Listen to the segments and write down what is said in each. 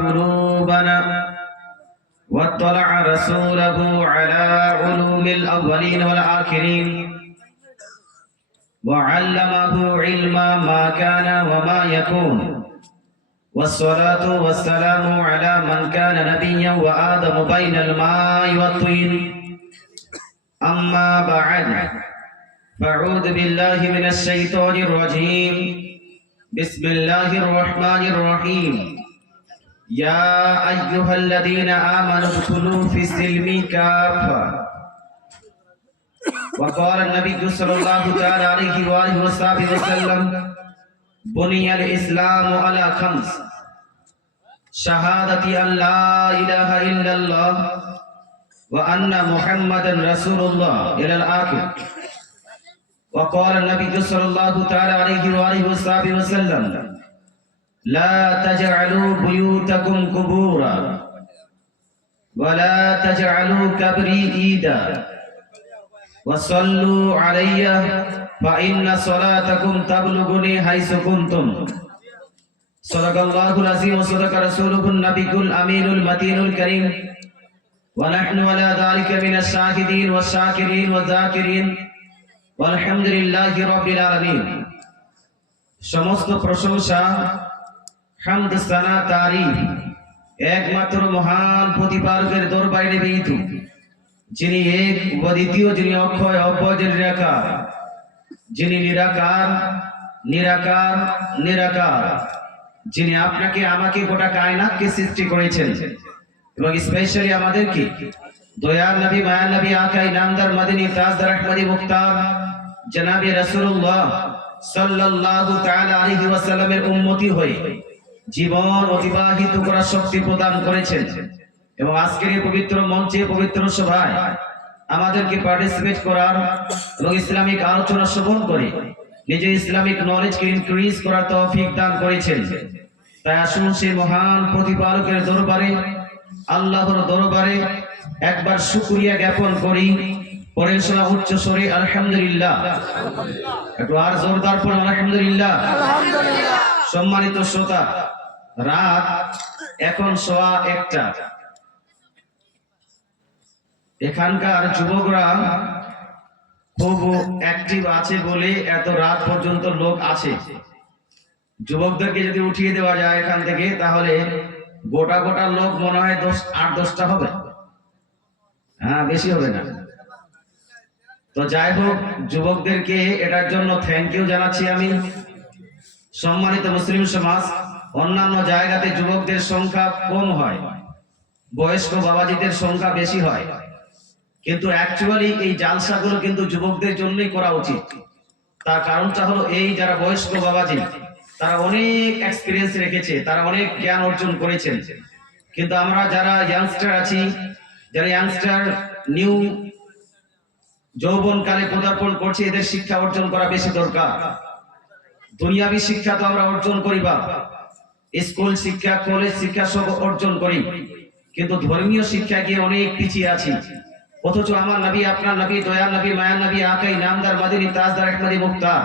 قلوبنا واطلع رسوله على علوم الأولين والآخرين وعلمه علما ما كان وما يكون والصلاة والسلام على من كان نبيا وآدم بين الماء والطين أما بعد فأعوذ بالله من الشيطان الرجيم بسم الله الرحمن الرحيم يا أيها الذين آمنوا ادخلوا في السلم كافة وقال النبي صلى الله تعالى عليه وآله وسلم بني الإسلام على خمس شهادة أن لا إله إلا الله وأن محمدا رسول الله إلى الآخر وقال النبي صلى الله تعالى عليه وآله وسلم لا تجعلوا بيوتكم قبورا ولا تجعلوا قبري عيدا وصلوا علي فإن صلاتكم تبلغني حيث كنتم صدق الله العظيم وصدق رسوله النبي الأمين المتين الكريم ونحن على ذلك من الشاهدين والشاكرين والذاكرين والحمد لله رب العالمين সমস্ত প্রশংসা হামদ সানা তারিফ একমাত্র মহান প্রতিপালকের দরবারে নিবেদিত যিনি এক অদ্বিতীয় যিনি অক্ষয় অব্যয় যিনি নিরাকার যিনি নিরাকার নিরাকার নিরাকার যিনি আপনাকে আমাকে গোটা কায়নাতকে সৃষ্টি করেছেন এবং স্পেশালি আমাদেরকে দয়ার নবী মায়ার নবী আকা ইনামদার মদিনী তাজদার আহমদী মুখতার জনাবে রাসূলুল্লাহ সাল্লাল্লাহু তাআলা আলাইহি ওয়াসাল্লামের উম্মতি হয়ে জীবন অতিবাহিত করার শক্তি প্রদান করেছেন এবং আজকের এই পবিত্র মঞ্চে পবিত্র সভায় আমাদেরকে পার্টিসিপেট করার এবং ইসলামিক আলোচনা শ্রবণ করে নিজের ইসলামিক নলেজকে ইনক্রিজ করার তৌফিক দান করেছেন। তাই আসুন সেই মহান প্রতিপালকের দরবারে আল্লাহর দরবারে একবার শুকরিয়া জ্ঞাপন করি। পরের শোনা উচ্চ স্বরে আলহামদুলিল্লাহ, একটু আর জোরদার পড়ুন আলহামদুলিল্লাহ। সম্মানিত শ্রোতা, রাত এখন 1:15। এখানকার যুবকরা খুব অ্যাক্টিভ আছে বলে এত রাত পর্যন্ত লোক আছে। যুবকদেরকে যদি উঠিয়ে দেওয়া যায় এখান থেকে, তাহলে গোটা গোটা লোক মনে হয় 8-10টা হবে, হ্যাঁ বেশি হবে না। তো যাই হোক, যুবকদেরকে এটার জন্য থ্যাংক ইউ জানাচ্ছি আমি। সম্মানিত মুসলিম সমাজ, অন্যান্য জায়গাতে যুবকদের সংখ্যা কম হয়, বয়স্ক বাবাজিদের সংখ্যা বেশি হয়, কিন্তু অ্যাকচুয়ালি এই জালসাগুলো কিন্তু যুবকদের জন্যই করা উচিত। তার কারণটা হলো এই, যারা বয়স্ক বাবাজি তারা অনেক এক্সপিরিয়েন্স রেখেছে, তারা অনেক জ্ঞান অর্জন করেছেন, কিন্তু আমরা যারা ইয়াংস্টার আছি, যারা ইয়াংস্টার নিউ যৌবনকালে পদার্পণ করছি, এদের শিক্ষা অর্জন করা বেশি দরকার। দুনিয়াবী শিক্ষা তো আমরা অর্জন করি, বা স্কুল শিক্ষা কলেজ শিক্ষা সব অর্জন করি, কিন্তু ধর্মীয় শিক্ষা গিয়ে অনেক পিছিয়ে আছি। অথচ আমার নবী, আপনার নবী, দয়ার নবী, মায়ার নবী, আকাই নামদার মদিনী তাজদার আহমদী মুখতার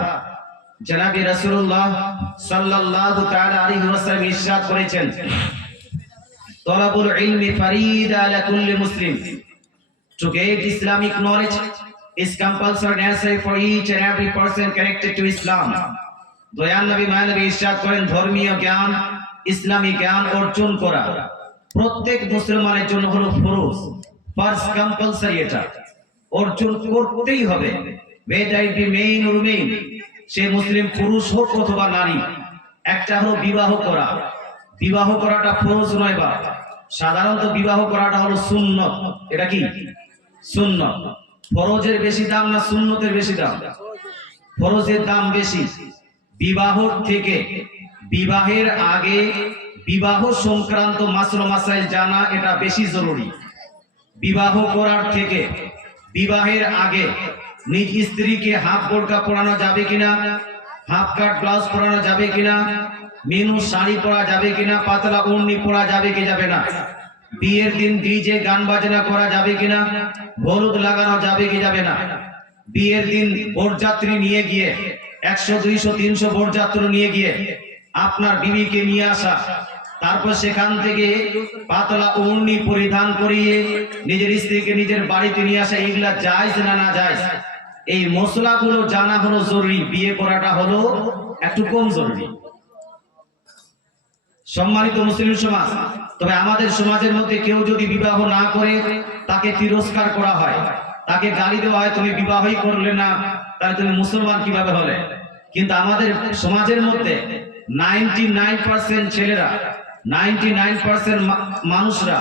জনাবে রাসূলুল্লাহ সাল্লাল্লাহু তাআলা আলাইহি ওয়াসাল্লাম ইরশাদ করেছেন, তলাবুল ইলমি ফারিদা আলা কুল্লি মুসলিম। To get Islamic knowledge is compulsory necessary for each and every person connected to Islam. দয়ার নবী মায়ার নবী ইরশাদ করেন, ধর্মীয় জ্ঞান, ইসলামী জ্ঞান অর্জন করা প্রত্যেক মুসলমানের জন্য হলো ফরজ, ফার্স্ট কম্পালসরি। এটা অর্জন করতেই হবে, whether it be male or female, সে মুসলিম পুরুষ হোক অথবা নারী। একটা হলো বিবাহ করা, বিবাহ করাটা ফরজ নয়, বা সাধারণত বিবাহ করাটা হলো সুন্নত। এটা কি সুন্নত? ফরজের বেশি দাম না সুন্নতের বেশি দাম? ফরজের দাম বেশি। বিবাহ থেকে বিবাহের আগে বিবাহ সংক্রান্ত মাসলা মাসাইল জানা এটা বেশি জরুরি। বিবাহ করার থেকে বিবাহের আগে নিজ স্ত্রীকে হাফ বোরকা পরানো যাবে কিনা, হাফ কাট ব্লাউজ পরানো যাবে কিনা, মেনু শাড়ি পরা যাবে কিনা, পাতলা ওড়নি পরা যাবে কি যাবে না, বিয়ের দিন ডিজে গান বাজনা করা যাবে কিনা, হলুদ লাগানো যাবে কি যাবে না, বিয়ের দিন বরযাত্রী নিয়ে গিয়ে 100, 200, 300 বরযাত্রী নিয়ে গিয়ে আপনার বিবিকে নিয়ে আসা, তারপর সেখান থেকে পাতলা ওড়নি পরিধান করিয়ে নিজের স্ত্রীকে নিজের বাড়িতে নিয়ে আসা, এগুলা জায়েজ না না জায়েজ? এই মশলাগুলো জানা হলো জরুরি, বিয়ে করাটা হলো একটু কম জরুরি। সম্মানিত মুসলিম সমাজ, তবে আমাদের সমাজের মধ্যে কেউ যদি বিবাহ না করে তাকে তিরস্কার করা হয়, তাকে গালি দেওয়া হয়, তুমি বিবাহই করলে না, তাহলে তুমি মুসলমান কিভাবে হলে? কিন্তু আমাদের সমাজের মধ্যে 99% ছেলেরা, 99% মানুষরা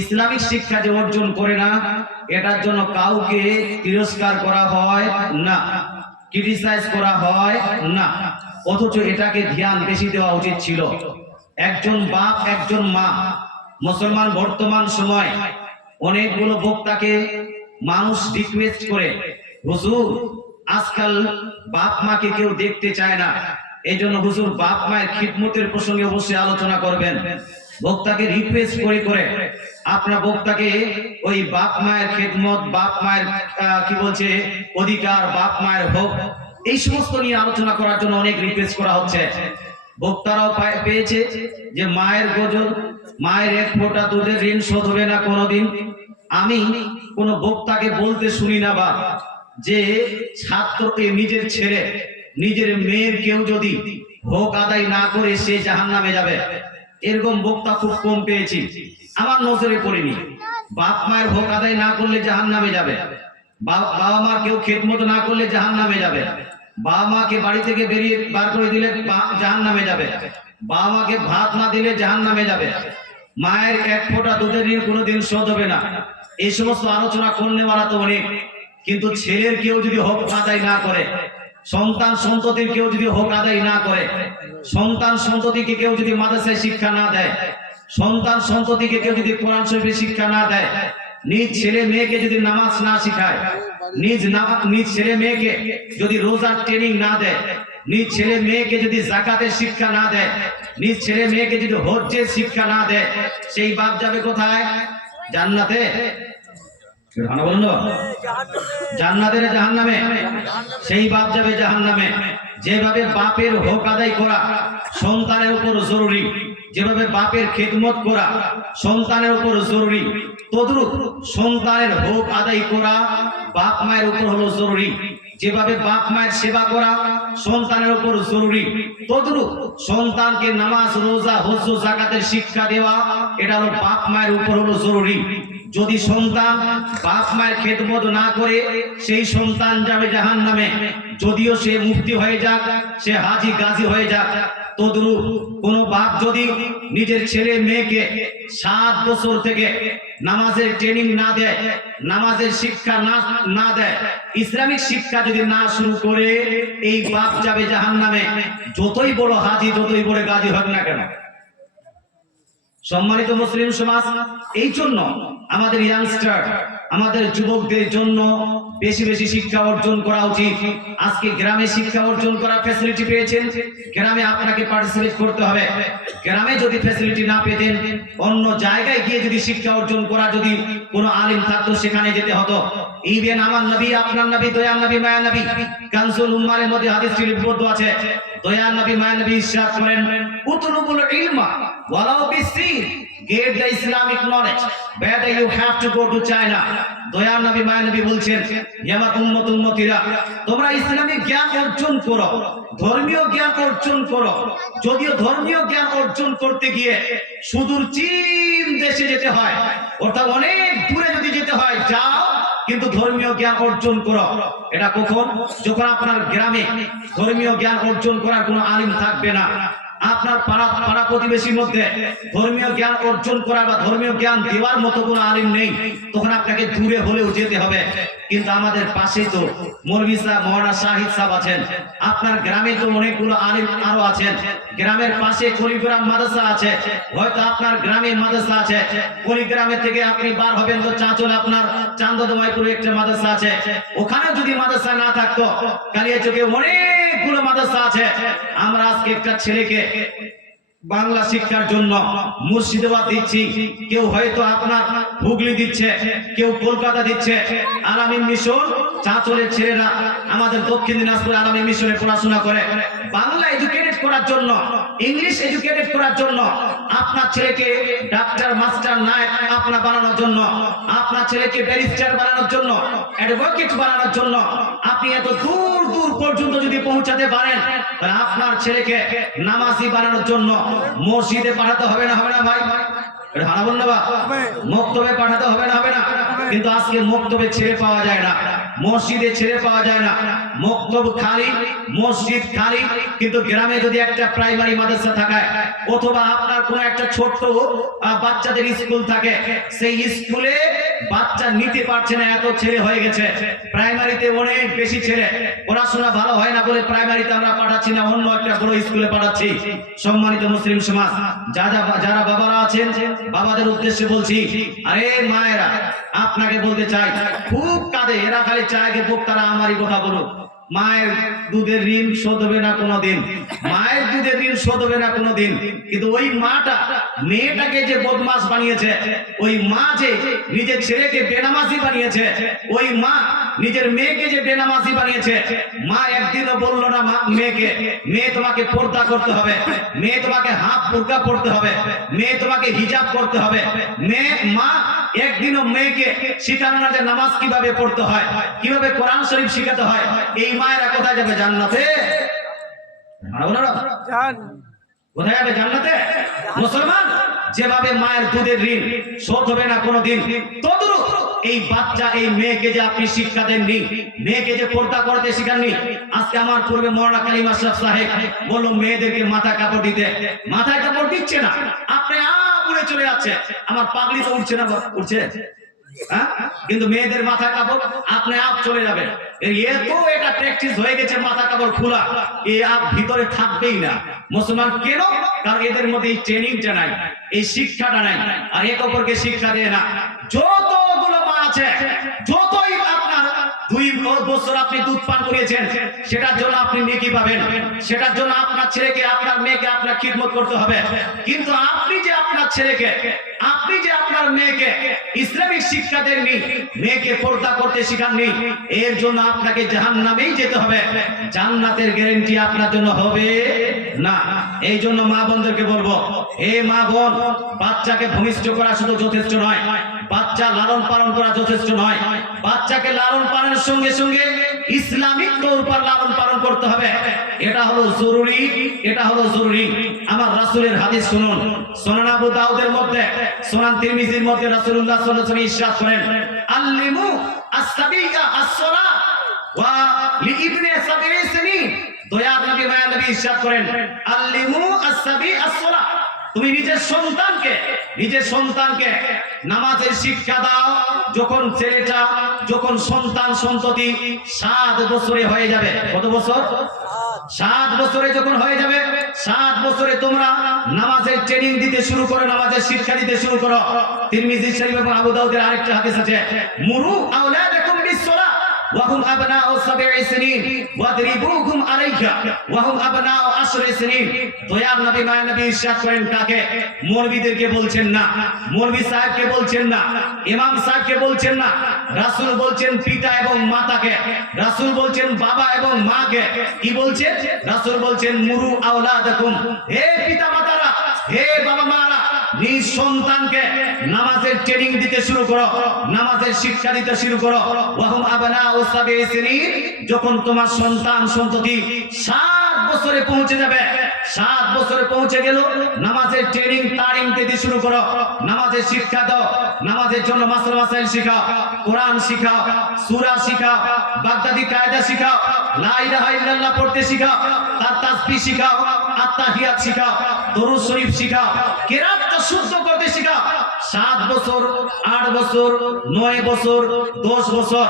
ইসলামিক শিক্ষা যে অর্জন করে না, এটার জন্য কাউকে তিরস্কার করা হয় না, ক্রিটিসাইজ করা হয় না, অথচ এটাকে ধ্যান বেশি দেওয়া উচিত ছিল। একজন বাপ, একজন মা, মুসলমান বর্তমান সময় অনেকগুলো বক্তাকে মানুষ রিকোয়েস্ট করে, হুজুর আজকাল বাপ মাকে কেউ দেখতে চায় না, এই জন্য হুজুর বাপ মায়ের খিদমতের প্রসঙ্গে অবশ্যই আলোচনা করবেন। বক্তাকে রিকোয়েস্ট করে করে আপনার বক্তাকে ওই বাপ মায়ের খিদমত, বাপ মায়ের কি বলছে অধিকার, বাপ মায়ের হক, এই সমস্ত নিয়ে আলোচনা করার জন্য অনেক রিকোয়েস্ট করা হচ্ছে। বক্তারাও পেয়েছে যে মায়ের গজল, মায়ের এক ফোঁটা দুধের ঋণ শোধ হবে না কোনোদিন। আমি কোন বক্তাকে বলতে শুনি না বা যে ছাত্রকে, নিজের ছেলে, নিজের মেয়ের কেউ যদি হক আদায় না করে সে জাহান্নামে যাবে, এরকম বক্তা খুব কম পেয়েছি, আমার নজরে পড়েনি। বাপ মায়ের হক আদায় না করলে জাহান্নামে যাবে, বাবা মার কেউ খেদমত না করলে জাহান্নামে যাবে, বাবা মাকে বাড়ি থেকে বেরিয়ে বার করে দিলে জাহান্নামে যাবে, বাবা মাকে ভাত না দিলে জাহান্নামে যাবে, মায়ের এক ফোঁটা দুধের ঋণ কোনোদিন শোধ হবে না, এই সমস্ত আলোচনা করলে মারা তো অনেক। কিন্তু ছেলের কেউ যদি হক আদায় না করে, সন্তান সন্ততির কেউ যদি হক আদায় না করে, সন্তান সন্ততিকে কেউ যদি মাদ্রাসায় শিক্ষা না দেয়, সন্তান সন্ততিকে কেউ যদি কোরআন শরীফের শিক্ষা না দেয়, নিজ ছেলে মেয়েকে যদি নামাজ না শিখায়, নিজ ছেলে মেয়েকে যদি রোজার ট্রেনিং না দেয়, নিজ ছেলে মেয়েকে যদি যাকাতের শিক্ষা না দেয়, নিজ ছেলে মেয়েকে যদি হজ্জের শিক্ষা না দেয়, সেই বাপ যাবে কোথায়? জান্নাতে? জান্নাতে না জাহান্নামে? সেই বাপ যাবে জাহান্নামে। যেভাবে বাপের হক আদায় করা সন্তানের উপর জরুরি, যেভাবে বাপের খেদমত করা সন্তানের উপর জরুরি, তদ্রূপ সন্তানের হক আদায় করা বাপ মায়ের উপর হলো জরুরি। যেভাবে বাপ মায়ের সেবা করা সন্তানের উপর জরুরি, তদ্রূপ সন্তানকে নামাজ, রোজা, হজ্জ, যাকাতের শিক্ষা দেওয়া এটা হলো বাপ মায়ের উপর হলো জরুরি। যদি সন্তান বাপ মায়ের খেদমত না করে সেই সন্তান যাবে জাহান্নামে, যদিও সে মুফতি হয়ে যাক, সে হাজী গাজী হয়ে যাক। তদ্রূপ কোন বাপ যদি নিজের ছেলে মেয়েকে 7 বছর থেকে নামাজের ট্রেনিং না দেয়, নামাজের শিক্ষা না দেয়, ইসলামিক শিক্ষা যদি না শুরু করে, এই বাপ যাবে জাহান্নামে, যতই বড় হাজী, যতই বড় গাজী হোক না কেন। সম্মানিত মুসলিম সমাজ, এই জন্য আমাদের ইয়াংস্টার, আমাদের যুবকদের জন্য বেশি বেশি শিক্ষা অর্জন করা উচিত। আজকে গ্রামে শিক্ষা অর্জন করার ফ্যাসিলিটি পেয়েছেন, গ্রামে আপনাকে পার্টিসিপেট করতে হবে। গ্রামে যদি ফ্যাসিলিটি না পেতেন, অন্য জায়গায় গিয়ে যদি শিক্ষা অর্জন করা, যদি কোনো আলিম থাকতো সেখানে যেতে হতো। ইভেন আমার নবী, আপনার নবী, দয়ার নবী, মায়া নবী, কানসুল উম্মারের মধ্যে হাদিসটি লিপিবদ্ধ আছে। দয়ার নবী, মায়া নবী ইরশাদ করেন, উতলুবুল ইলমা ওয়ালাউ basin, get the Islamic knowledge whether you have to go to China। দয়ার নবী, মায়া নবী বলছেন, হে আমার উম্মত, উম্মতিরা, তোমরা ইসলামিক জ্ঞান অর্জন করো, ধর্মীয় জ্ঞান অর্জন করো। যদিও ধর্মীয় জ্ঞান অর্জন করতে গিয়ে সুদূর চীন দেশে যেতে হয়, অর্থাৎ অনেক দূরে যদি যেতে হয় যাও, কিন্তু ধর্মীয় জ্ঞান অর্জন করো। এটা কখন? যখন আপনার গ্রামে ধর্মীয় জ্ঞান অর্জন করার কোনো আলিম থাকবে না, আপনার পাড়া প্রতিবেশীর মধ্যে ধর্মীয় জ্ঞান অর্জন করা বা ধর্মীয় জ্ঞান দেওয়ার মতো কোনো আলিম নেই, তখন আপনাকে দূরে হলেও যেতে হবে। কিন্তু আমাদের পাশে তো মৌলভী সাহেব, মৌলানা শাহিদ সাহেব আছেন, আপনার গ্রামে তো অনেকগুলো আলিম আরো আছেন, গ্রামের পাশে কুড়িগ্রাম মাদ্রাসা আছে, হয়তো আপনার গ্রামে মাদ্রাসা আছে, কুড়িগ্রামে থেকে আপনি বার হবেন তো চাঁচল, আপনার চান্দদমাইপুরে একটা মাদ্রাসা আছে, ওখানে যদি মাদ্রাসা না থাকতো, কালিয়াচকে অনেকগুলো মাদ্রাসা আছে। আমরা আজকে একটা ছেলেকে বাংলা শিক্ষার জন্য মুর্শিদাবাদ দিচ্ছি, কেউ হয়তো আপনার হুগলি দিচ্ছে, কেউ কলকাতা দিচ্ছে, আলামিন মিশন চাঁচলের ছেলেরা আমাদের দক্ষিণ দিনাজপুর আলামী মিশনে পড়াশোনা করে বাংলা এডুকেটেড করার জন্য, ইংলিশ এডুকেটেড করার জন্য, আপনার ছেলেকে ডাক্তার, মাস্টার, নায়ক আপনার বানানোর জন্য, আপনার ছেলেকে ব্যারিস্টার বানানোর জন্য, অ্যাডভোকেট বানানোর জন্য আপনি এত দূর দূর পর্যন্ত যদি পৌঁছাতে পারেন, তাহলে আপনার ছেলেকে নামাজি বানানোর জন্য মসজিদে পাঠাতে হবে না, হবে না ভাই? মক্তবে পাঠাতে হবে না, হবে না? কিন্তু আজকে মক্তবে ছেড়ে পাওয়া যায় না, মসজিদে ছেড়ে পাওয়া যায় না, মক্তব খালি, মসজিদ খালি। কিন্তু গ্রামে যদি একটা প্রাইমারি মাদ্রাসা থাকে অথবা আপনার কোনো একটা ছোট্ট বাচ্চাদের স্কুল থাকে, সেই স্কুলে বাচ্চা নিতে পারছে না, এত ছেলে হয়ে গেছে। প্রাইমারিতে অনেক বেশি ছেলে, পড়াশোনা ভালো হয় না বলে প্রাইমারিতে আমরা পাঠাচ্ছি না, অন্য একটা বড় স্কুলে পাঠাচ্ছি। সম্মানিত মুসলিম সমাজ, যারা বাবারা আছেন, বাবাদের উদ্দেশ্যে বলছি, আরে মায়েরা আপনাকে বলতে চাই, খুব কাঁদে এরা, খালি চায় যে বক্তারা আমারই কথা বলুক। মায়ের দুধের ঋণ শোধ হবে না কোনোদিন, মায়ের দুধের ঋণ শোধ হবে না কোনোদিন। কিন্তু ওই মাটা মেয়েটাকে যে বদমাস বানিয়েছে, ওই মা যে নিজের ছেলেকে বেনামাজি বানিয়েছে, ওই মা নিজের মেয়েকে যে বেনামাজি বানিয়েছে, মা একদিনও বললো না মেয়েকে, মেয়ে তোমাকে পর্দা করতে হবে, মেয়ে তোমাকে হাফ বুরকা পড়তে হবে, মেয়ে তোমাকে হিজাব করতে হবে। মা একদিনও মেয়েকে শিখানো না যে নামাজ কিভাবে পড়তে হয়, কিভাবে কোরআন শরীফ শিখাতে হয়। এই মায়েরা কোথায় যাবে? জান্নাতে। কোথায় যাবে? জান্নাতে। মুসলমান, যেভাবে মায়ের দুধের ঋণ শোধ হবে না কোনোদিন, তদ্রূপ এই বাচ্চা, এই মেয়েকে যে আপনি শিক্ষা দেননি, মেয়েকে যে পর্দা করতে শিখাননি। আজকে আমার পূর্বে মৌলানা কালিম আশরাফ সাহেব বললো মেয়েদেরকে মাথা কাপড় দিতে, মাথায় কাপড় দিচ্ছে না, আপনি উড়ে চলে যাচ্ছে। আমার পাগড়ি তো উঠছে না, উঠছে, কিন্তু মেয়েদের মাথা কাপড় আপনি আপ চলে যাবে। এত এটা প্র্যাকটিস হয়ে গেছে, মাথা কাপড় খোলা, এই আপ ভিতরে থাকবেই না। মুসলমান কেন? কারণ এদের মধ্যে এই ট্রেনিংটা নাই, এই শিক্ষাটা নাই, আর এক অপরকে শিক্ষা দেয় না। যতগুলো মা আছে, যতই আপনার 2 বছর আপনি দুধ পান করিয়েছেন, সেটার জন্য আপনি নেকি পাবেন, সেটার জন্য আপনার ছেলেকে, আপনার মেয়েকে আপনার খিদমত করতে হবে। কিন্তু আপনি যে আপনার ছেলেকে, আপনি যে আপনার মেয়েকে ইসলামিক শিক্ষা দেননি, মেয়েকে পর্দা করতে শিখাননি, এর জন্য আপনাকে জাহান্নামেই যেতে হবে, জান্নাতের গ্যারান্টি আপনার জন্য হবে না। এই জন্য মা বোনদেরকে বলবো, এ মা বোন, বাচ্চাকে ভূমিষ্ঠ করা শুধু যথেষ্ট নয়, বাচ্চা লালন পালন করা যথেষ্ট নয়, বাচ্চাকে লালন পালনের সঙ্গে সঙ্গে ইসলামিক তৌর পর লালন পালন করতে হবে। এটা হলো জরুরি, এটা হলো জরুরি। আমার রাসূলের হাদিস শুনুন, সুনান আবু দাউদের মধ্যে, সুনান তিরমিজির মধ্যে রাসূলুল্লাহ সাল্লাল্লাহু আলাইহি ওয়াসাল্লাম ইরশাদ করেন, আল্লিমু আস-সাবিয়া আস-সালাহ ওয়া লিইবনি 7 সিনিন। দয়ার নবী, মায়ার নবী ইরশাদ করেন, আল্লিমু আস-সাবি আস-সালাহ, তুমি নিজের সন্তানকে নামাজের শিক্ষা দাও। যখন ছেলেটা, যখন সন্তান সন্ততি 7 বছরে হয়ে যাবে, কত বছর? 7 বছরে যখন হয়ে যাবে, 7 বছরে তোমরা নামাজের ট্রেনিং দিতে শুরু করো, নামাজের শিক্ষা দিতে শুরু করো। তিরমিজি শরীফ এবং আবু দাউদের আরেকটা হাদিস আছে, মুরু আওলাদাকুম বিস-সালাহ ওয়াহুম আবনাউ 7 সিনিন ওয়াদরিবুহুম আলাইহা ওয়াহুম আবনাউ 10 সিনিন। দয়ার নবী, মায়ার নবী ইরশাদ করেন, কাকে? মৌলবীদেরকে বলছেন না, মৌলবী সাহেবকে বলছেন না, ইমাম সাহেবকে বলছেন না, রাসূল বলছেন পিতা এবং মাতাকে, রাসূল বলছেন বাবা এবং মাকে। কি বলছেন? রাসূল বলছেন মুরু আওলাদাকুম, হে পিতা মাতারা, হে বাবা মারা, নিজ সন্তানকে নামাজের ট্রেনিং দিতে শুরু করো, নামাজের শিক্ষা দিতে শুরু করো। ওয়াহুম আবনাউ 7 সিনিন, যখন তোমার সন্তান সন্ততি 7 বছরে পৌঁছে যাবে, 7 বছরে পৌঁছে গেল, নামাজের ট্রেনিং তালিম দিতে শুরু করো, নামাজের শিক্ষা দাও, নামাজের জন্য মাসআলা মাসাইল শিখাও, কোরআন শিখাও, সূরা শিখাও, বাগদাদি কায়দা শিখাও, লা ইলাহা ইল্লাল্লাহ পড়তে শিখাও, তার তাসবিহ শিখাও, আত্তাহিয়াত শিখাও, দরুদ শরীফ শিখাও, কিরাতটা শুদ্ধ করতে শিখাও। 7 বছর, 8 বছর, 9 বছর, 10 বছর,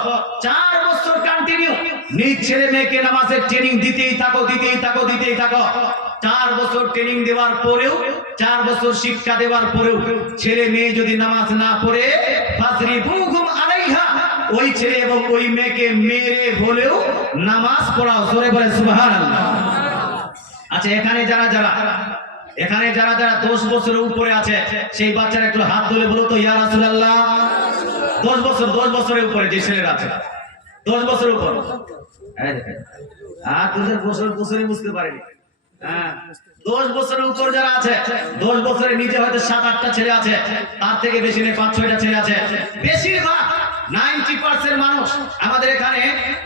4 বছর কন্টিনিউ নিজ ছেলে মেয়েকে নামাজের ট্রেনিং দিতেই থাকো, দিতেই থাকো, দিতেই থাকো। 4 বছর ট্রেনিং দেওয়ার পরেও, 4 বছর শিক্ষা দেওয়ার পরেও ছেলে মেয়ে যদি নামাজ না পড়ে, ফাজরিবুহুম আলাইহা, ওই ছেলে এবং ওই মেয়েকে মেরে হলেও নামাজ পড়াও। জোরে বলে সুবহানাল্লাহ। আচ্ছা, এখানে যারা যারা 10 বছরের উপরে আছে, সেই বাচ্চারা একটু হাত তুলে বলো তো, ইয়া রাসূলুল্লাহ। 10 বছরের উপরে যে ছেলেরা আছে, 10 বছর উপর। এই দেখেন, আর 10 বছরই বুঝতে পারেনি। হ্যাঁ, 10 বছরের উপর যারা আছে, 10 বছরের নিচে হয়তো 7-8টা ছেলে আছে, তার থেকে বেশি নেই 5-6টা ছেলে আছে। বেশিরভাগ 90% মানুষ আমাদের এখানে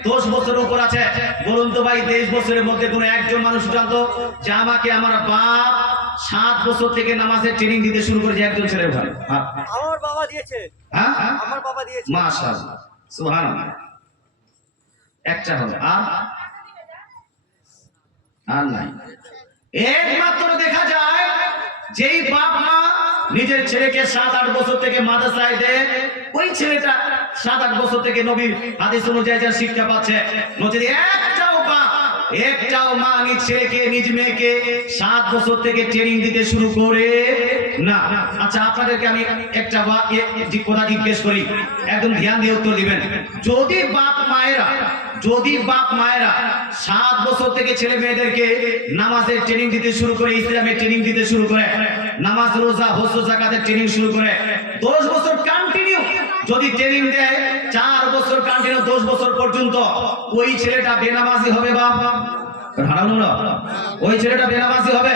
10 বছরের উপর আছে। বলুন তো ভাই, 23 বছরের মধ্যে কোনো একজন মানুষ জানতো যে আমাকে আমার বাপ 7 বছর থেকে নামাজের ট্রেনিং দিতে শুরু করেছে? একজন ছেলে ভাই? আমার বাবা দিয়েছে। হ্যাঁ, আমার বাবা দিয়েছে। মাশাআল্লাহ, সুবহানাল্লাহ। একটা হলো, আর নাই। একমাত্র দেখা যায় যেই বাপ মা নিজের ছেলেকে 7-8 বছর থেকে মাদ্রাসায় দেয়, ওই ছেলেটা 7-8 বছর থেকে নবীর হাদিস অনুযায়ী যা শিক্ষা পাচ্ছে। নচেত একটাও মা নিজ ছেলেকে, নিজ মেয়েকে 7 বছর থেকে ট্রেনিং দিতে শুরু করে না। আচ্ছা, আপনাদেরকে আমি একটা কথা জিজ্ঞেস করি, একদম ধ্যান দিয়ে উত্তর দিবেন। যদি বাপ মায়েরা 7 বছর থেকে ছেলে মেয়েদেরকে নামাজের ট্রেনিং দিতে শুরু করে, ইসলামের ট্রেনিং দিতে শুরু করে, নামাজ, রোজা, হজ, যাকাতের ট্রেনিং শুরু করে, 10 বছর কন্টিনিউ যদি ট্রেনিং দেয়, 4 বছর কন্টিনিউ 10 বছর পর্যন্ত, ওই ছেলেটা বেনামাজি হবে? বাপ ওই ছেলেটা বেনামাজি হবে?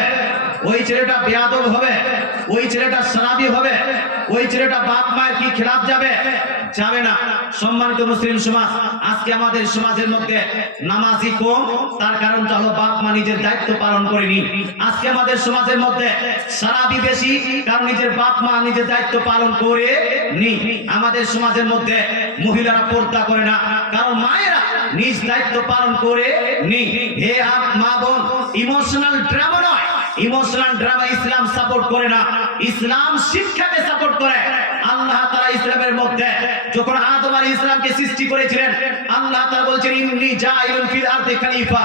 ওই ছেলেটা বেয়াদব হবে? ওই ছেলেটা শরাবি হবে? ওই ছেলেটা বাপ মায়ের কি খেলাফ যাবে? যাবে না। সম্মানিত মুসলিম সমাজ, আজকে আমাদের সমাজের মধ্যে নামাজি কম, তার কারণটা হলো বাপ মা নিজের দায়িত্ব পালন করেনি। আজকে আমাদের সমাজের মধ্যে শরাবি বেশি, কারণ নিজের বাপ মা নিজের দায়িত্ব পালন করেনি। আমাদের সমাজের মধ্যে মহিলারা পর্দা করে না, কারণ মায়েরা নিজ দায়িত্ব পালন করেনি। হে মা বোন, ইমোশনাল ড্রামা নয়, ইমোশনাল ড্রামা ইসলাম সাপোর্ট করে না, ইসলাম শিক্ষাকে সাপোর্ট করে। আল্লাহ তাআলা ইসলামের মধ্যে যখন আদম আলাইহিস সালামকে সৃষ্টি করেছিলেন, আল্লাহ তাআলা বলেছেন, ইন্নী জাইলুন ফিল আরদি খলিফা,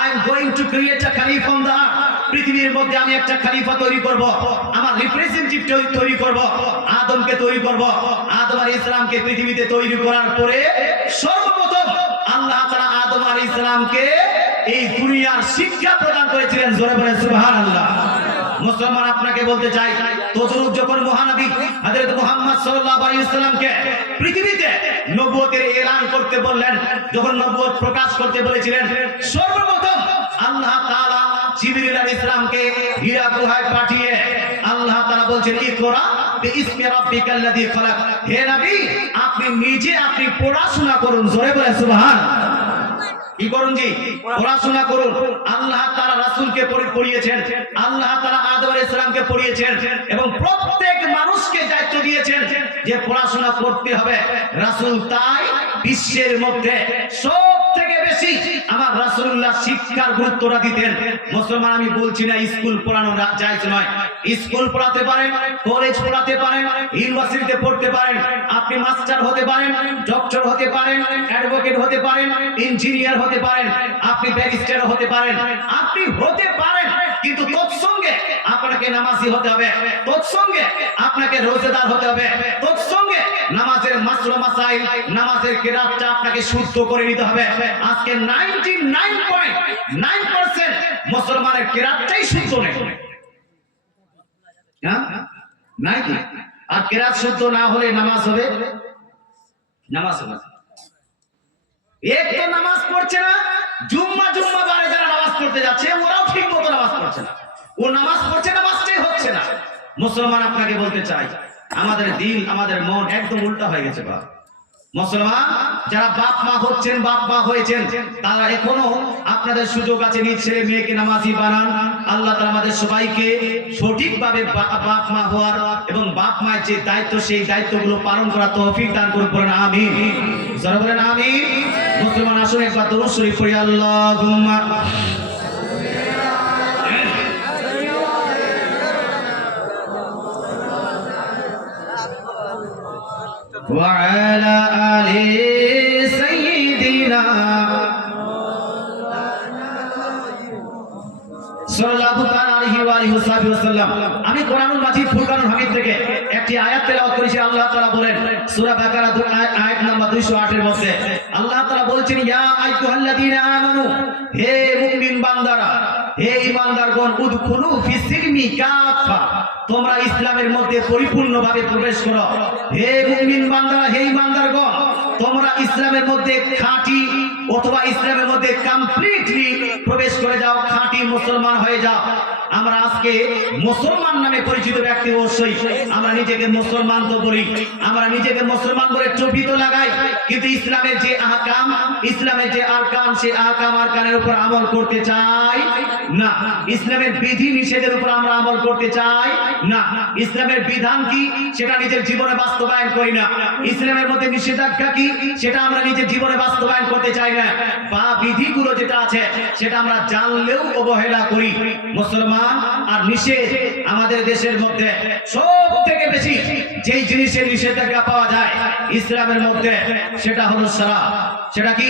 I am going to create a খলিফা অন দ্য আর্থ। পৃথিবীর মধ্যে আমি একটা খলিফা তৈরি করব, আমার রিপ্রেজেন্টেটিভ তৈরি করব, আদমকে তৈরি করব। আদম আলাইহিস সালামকে পৃথিবীতে তৈরি করার পরে সর্বপ্রথম আল্লাহ তাআলা আদম আলাইহিস সালামকে এই দুনিয়ার শিক্ষা প্রদান করেছিলেন। জোরে বলেন সুবহানাল্লাহ। মুসলমান, আপনাকে বলতে চাই, তদরূপ যখন মহানবী হযরত মুহাম্মদ সাল্লাল্লাহু আলাইহি ওয়াসাল্লামকে পৃথিবীতে নবুয়তের এলান করতে বললেন, যখন নবুয়ত প্রকাশ করতে বলেছিলেন, সর্বপ্রথম আল্লাহ তাআলা জিবরিল আলাইহিস সালামকে হীরা গুহায় পাঠিয়ে আল্লাহ তাআলা বলছেন, ইকরা বিইসমি রাব্বিকাল্লাযী খালাক। হে নবী, আপনি নিজে পড়াশোনা করুন। জোরে বলেন সুবহানাল্লাহ। কি করুন? জি, পড়াশোনা করুন। আল্লাহ তাআলা রাসূলকে পড়িয়েছেন, আল্লাহ তাআলা আদম আলাইহিস সালামকে পড়িয়েছেন, এবং প্রত্যেক মানুষকে দায়িত্ব দিয়েছেন যে পড়াশোনা করতে হবে। রাসূল তাই বিশ্বের মধ্যে সবথেকে বেশি আমার রাসূলুল্লাহ শিক্ষার গুরুত্বটা দিতেন। মুসলমান, আমি বলছি না স্কুল পড়ানো জায়েজ নয়। স্কুল পড়াতে পারেন, কলেজ পড়াতে পারেন, ইউনিভার্সিটিতে পড়তে পারেন, আপনি মাস্টার হতে পারেন, ডক্টর হতে পারেন, অ্যাডভোকেট হতে পারেন, ইঞ্জিনিয়ার হতে পারেন, আপনি ব্যারিস্টার হতে পারেন, আপনি হতে পারেন, কিন্তু তৎসঙ্গে আপনাকে নামাজি হতে হবে, তৎসঙ্গে আপনাকে রোজাদার হতে হবে, তৎসঙ্গে নামাজের মাসলা মাসাইল, নামাজের কিরাতটা আপনাকে শুদ্ধ করে নিতে হবে। আজকে 99.9% মুসলমানের কিরাতটাই শুদ্ধ নেই। হ্যাঁ, নাই কি? আর কিরাত শুদ্ধ না হলে নামাজ হবে? নামাজ হবে। এক তো নামাজ পড়ছে না, জুম্মা বারে যারা নামাজ পড়তে যাচ্ছে ওরাও ঠিক মতো নামাজ পড়ছে না। ও নামাজ পড়ছে, নামাজটাই হচ্ছে না। মুসলমান, আপনাকে বলতে চাই, আমাদের দিল, আমাদের মন একদম উল্টা হয়ে গেছে। বাপ মুসলমান যারা বাপ মা হচ্ছেন, বাপ মা হয়েছেন, তারা এখনো আপনাদের সুযোগ আছে, নিজ ছেলে মেয়েকে নামাজি বানান। আল্লাহ তাআলা আমাদের সবাইকে সঠিকভাবে বাপ মা হওয়ার এবং বাপ মায়ের যে দায়িত্ব, সেই দায়িত্বগুলো পালন করার তৌফিক দান করুন। বলেন আমিন। যারা বলেন আমিন। মুসলমান, আসুন একবার দরুদ শরীফ পড়ি। আল্লাহুম্মা وعلى آل سيدنا সাল্লাল্লাহু তাআলা আলাইহি ওয়া আলিহি ওয়াসাল্লাম। আমি কোরআনুল মাজিদ ফুরকানুল হামিদ থেকে একটি আয়াত তেলাওয়াত করেছি। আল্লাহ তাআলা বলেন সূরা বাকারা আয়াত নাম্বার 208 এর মধ্যে আল্লাহ তাআলা বলছেন, ইয়া আইয়ুহাল্লাযীনা আমানু, হে মুমিন বান্দারা, হে ঈমানদারগণ, উদখুলু ফিস-সিলমি কাফা, তোমরা ইসলামের মধ্যে পরিপূর্ণভাবে প্রবেশ করো। হে মুমিন বান্দারা, হে ঈমানদারগণ, তোমরা ইসলামের মধ্যে খাঁটি অথবা ইসলামের মধ্যে কমপ্লিটলি প্রবেশ করে যাও, খাঁটি মুসলমান হয়ে যাও। আমরা আজকে মুসলমান নামে পরিচিত ব্যক্তি, অবশ্যই আমরা নিজেকে মুসলমান তো বলি, আমরা নিজেকে মুসলমান বলে টুপি তো লাগাই, কিন্তু ইসলামের যে আহকাম, ইসলামের যে আরকান, সেই আহকাম আরকানের উপর আমল করতে চাই না। ইসলামের বিধি নিষেধের উপর আমরা আমল করতে চাই না। ইসলামের বিধান কি সেটা নিজের জীবনে বাস্তবায়ন করি না। ইসলামের মধ্যে নিষেধাজ্ঞা কি সেটা আমরা নিজের জীবনে বাস্তবায়ন করতে চাই না। বা বিধিগুলো যেটা আছে সেটা আমরা জানলেও অবহেলা করি। মুসলমান আর নিষেধ আমাদের দেশের মধ্যে সব থেকে বেশি যেই জিনিসের নিষেধাজ্ঞা পাওয়া যায় ইসলামের মধ্যে সেটা হলো শরাব। সেটা কি?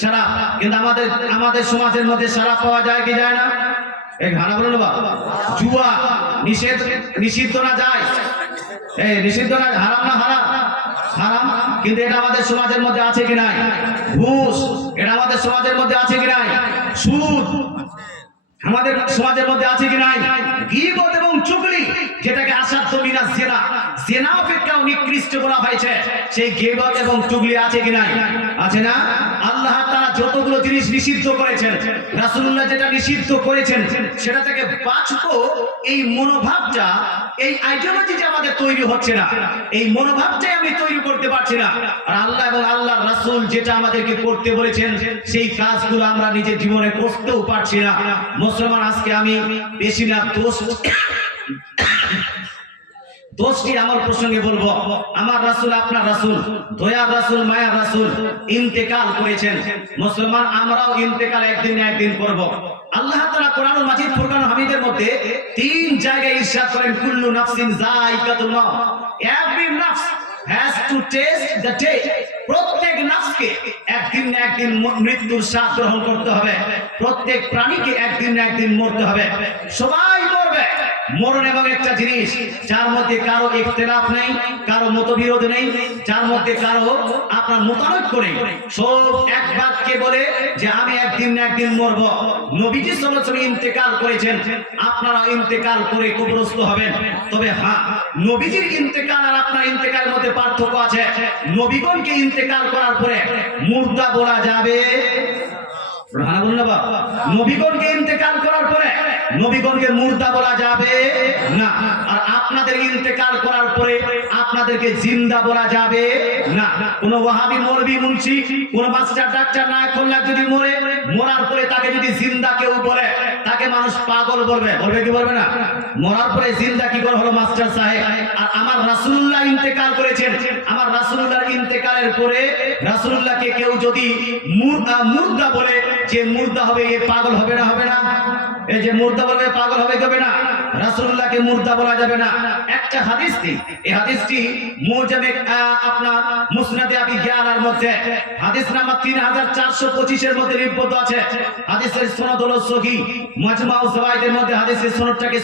শরাব। কিন্তু আমাদের সমাজের মধ্যে শরাব পাওয়া যায় কি যায় না? এই ঘানা বলো না, জুয়া নিষিদ্ধ না যায়, এই নিষিদ্ধ না, হারাম না হারাম? হারাম। কিন্তু এটা আমাদের সমাজের মধ্যে আছে কি নাই? ঘুষ, এটা আমাদের সমাজের মধ্যে আছে কি নাই? সুদ আমাদের সমাজের মধ্যে আছে কি নাই? গীবত এবং চুগলি, যেটাকে আসাধ্য মিনাস জিনা, জিনা অপেক্ষাও নিকৃষ্ট বলা হয়েছে, সেই গীবত এবং চুগলি আছে কি নাই? আছে না? আল্লাহ তাআলা যতগুলো জিনিস নিষিদ্ধ করেছেন, রাসূলুল্লাহ যেটা নিষিদ্ধ করেছেন সেটা থেকে বাঁচবো, এই মনোভাবটা, এই আইডিওলজি যে আমাদের তৈরি হচ্ছে না, এই মনোভাবটাই আমি তৈরি করতে পারছি না। আর আল্লাহ এবং আল্লাহর রাসূল যেটা আমাদেরকে করতে বলেছেন সেই কাজগুলো আমরা নিজের জীবনে করতেও পারছি না। মুসলমান আজকে আমি বেশি না দোষটি আমার প্রসঙ্গে বলবো। আমার রাসূল, আপনার রাসূল, দয়ার রাসূল, মায়ার রাসূল ইন্তেকাল করেছেন। মুসলমান আমরাও ইন্তেকাল একদিন না একদিন করব। আল্লাহ তাআলা কোরআনুল মাজিদ ফুরকানুল হামিদের মধ্যে 3 জায়গায় ইরশাদ করেন, কুল্লু নাফসিন যায়িকাতুল মাউত, every নাফস has to taste the taste. প্রত্যেক নাফসকে একদিন না একদিন মৃত্যুর স্বাদ গ্রহণ করতে হবে। প্রত্যেক প্রাণীকে একদিন না একদিন মরতে হবে। সবাই মরবে। মরণ এবং একটা জিনিস যার মধ্যে কারো ইখতিলাফ নেই, কারো মতবিরোধ নেই, যার মধ্যে কারো আপনার মতানৈক্য নেই, সব এক বাক্যে বলে যে আমি একদিন না একদিন মরব। নবীজি সাল্লাল্লাহু আলাইহি ওয়াসাল্লাম ইন্তেকাল করেছেন, আপনারা ইন্তেকাল করে কবরস্থ হবেন। তবে হ্যাঁ, নবীজির ইন্তেকাল আর আপনার ইন্তেকালের মধ্যে পার্থক্য আছে। নবীগণকে ইন্তেকাল করার পরে মুর্দা বলা যাবে, নবীগণকে ইন্তেকাল করার পরে নবীগণকে মুর্দা বলা যাবে না। আর আপনাদের ইন্তেকাল করার পরে আপনাদেরকে জিন্দা বলা যাবে না। কোন ওয়াহাবি মৌলভী মুন্সি, কোন মাস্টার ডাক্তার না করলে যদি মরে, মরার পরে তাকে যদি জিন্দা কেউ বলে তাকে মানুষ পাগল বলবে, বলবে কি বলবে না? মরার পরে জিন্দা কি করে হলো মাস্টার সাহেব? আর আমার রাসূলুল্লাহ ইন্তেকাল করেছেন, আমার রাসূলুল্লাহর ইন্তেকালের পরে রাসূলুল্লাহকে কেউ যদি মুর্দা বলে, যে মুর্দা হবে এ পাগল হবে না? হবে না? এই যে মুর্দা বলবে পাগল হবে, হবে না? রাসূলুল্লাহকে মুর্দা বলা যাবে না। একটা হাদিস নেই, এই হাদিসটি মুজামে আপনার মুসনাদে আবি ইয়ালার মধ্যে হাদিস নাম্বার 3425 এর মধ্যে লিপিবদ্ধ আছে। হাদিসের সনদ হলো সহিহ, মাজমাউ যাওয়াইদের মধ্যে হাদিসের সনদটাকে